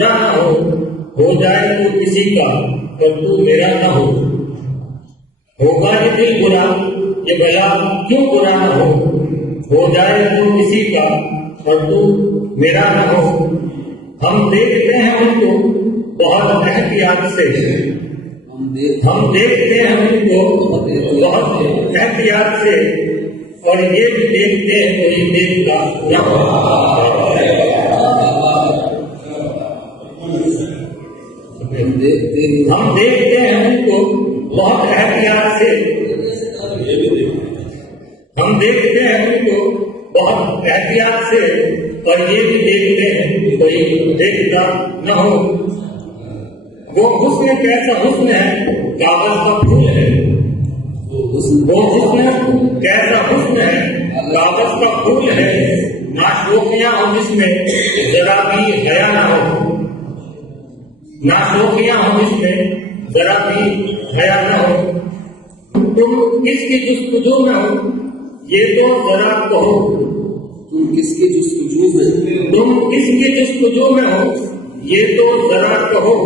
बुरा न हो जाए तो किसी का पर तू मेरा न होगा ये दिल बुरा ये भला क्यों बुरा न हो जाए तो किसी का पर तू मेरा न हो। हम देखते हैं उनको बहुत एहतियात से, हम देखते हैं उनको बहुत एहतियात से, और ये भी देखते हैं कोई देखता न हो। हम देखते हैं उनको बहुत एहतियात से, हम देखते हैं उनको बहुत एहतियात से, और ये भी देखते हैं कोई देखता न हो। वो हुस्न कैसा हुस्न है कागज का फूल है, वो हुस्न कैसा हुस्न है कागज का फूल है। नाशोकियां हो जिसमें जरा भी हया न हो, नाशोकियां हो जिसमें जरा भी हया न हो। तुम किसकी जुस्तजू में हो ये तो जरा कहो, तुम किसकी जुस्तजू में, तुम किसकी जुस्तजू में हो ये तो जरा कहो।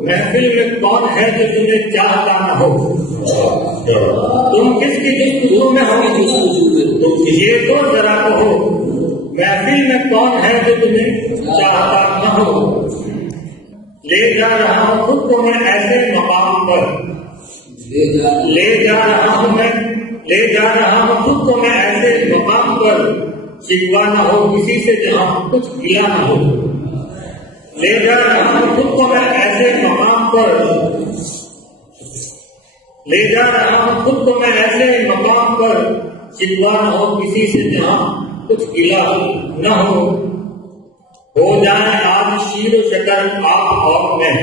महफिल में कौन है जो तुम्हें चाहता न हो, तुम किसकी जुस्तजू में हो ये तो जरा कहो। महफिल में कौन है जो तुम्हें चाहता न हो। ले जा रहा हूँ खुद को मैं ऐसे मकाम पर, ले जा रहा हूँ मैं, ले जा रहा हूँ खुद को मैं ऐसे मकाम पर, शिकवा न हो किसी से जहाँ कुछ गिला न हो। ले जा रहा हूँ खुद को मैं ऐसे मकाम पर, ले जा रहा हूँ खुद को मैं ऐसे मकाम पर, शिकवा न हो किसी से जहाँ कुछ गिला न हो जाए आज शीर शकर आप और मैं,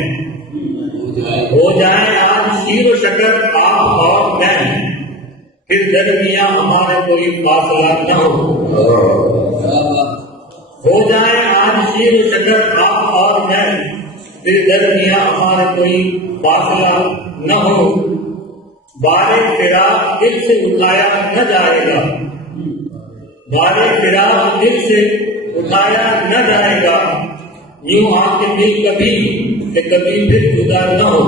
हो जाए आज शीर शकर आप और मैं, फिर दरमियां हमारे कोई फासला न हो जाए आज शीर शकर आप और मैं, फिर दरमियां हमारे कोई फासला न हो। बारे फिराक दिल से उठाया न जाएगा, बारे फिराक दिल से उठाया न जाएगा। यूं आके दिल कभी कि कभी फिर जुदा न हो।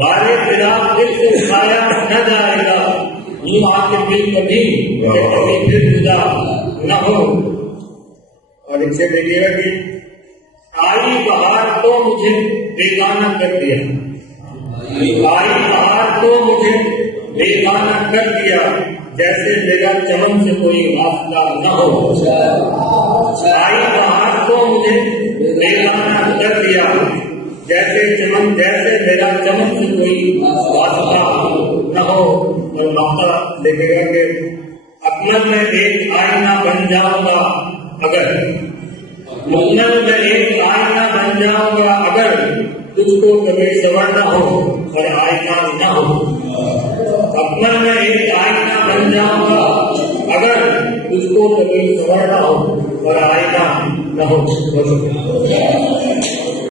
बारे फिराक दिल से उठाया न जाएगा, यूं आके दिल कभी कि कभी फिर जुदा न हो। और इसे देखिएगा कि आई बहार तो मुझे बेगाना कर दिया, आई बहार तो मुझे बेगाना कर दिया, जैसे मेरा चमन से कोई वास्ता न हो। आई बहार तो मुझे बेगाना कर दिया, जैसे चमन, जैसे मेरा चमन से कोई वास्ता न हो। और मौका देखेगा कि अपना मैं एक आईना बन जाऊंगा अगर, अपना मैं एक आईना बन जाऊंगा अगर, तुझको कभी सवर न हो और आईना न हो। अपना मैं एक आईना बन जाऊंगा अगर, तुझको कभी सवर न हो और आईना न हो।